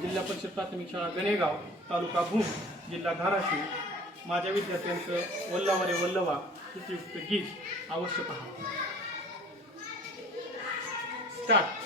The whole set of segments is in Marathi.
जिल्हा परिषद प्राथमिक शाळा गणेगाव तालुका भूम जिल्हा धाराशिव. माझ्या विद्यार्थ्यांचं वल्लवा रे वल्लवा उपयुक्त गीत अवश्य पहा. स्टार्ट.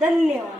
धन्यवाद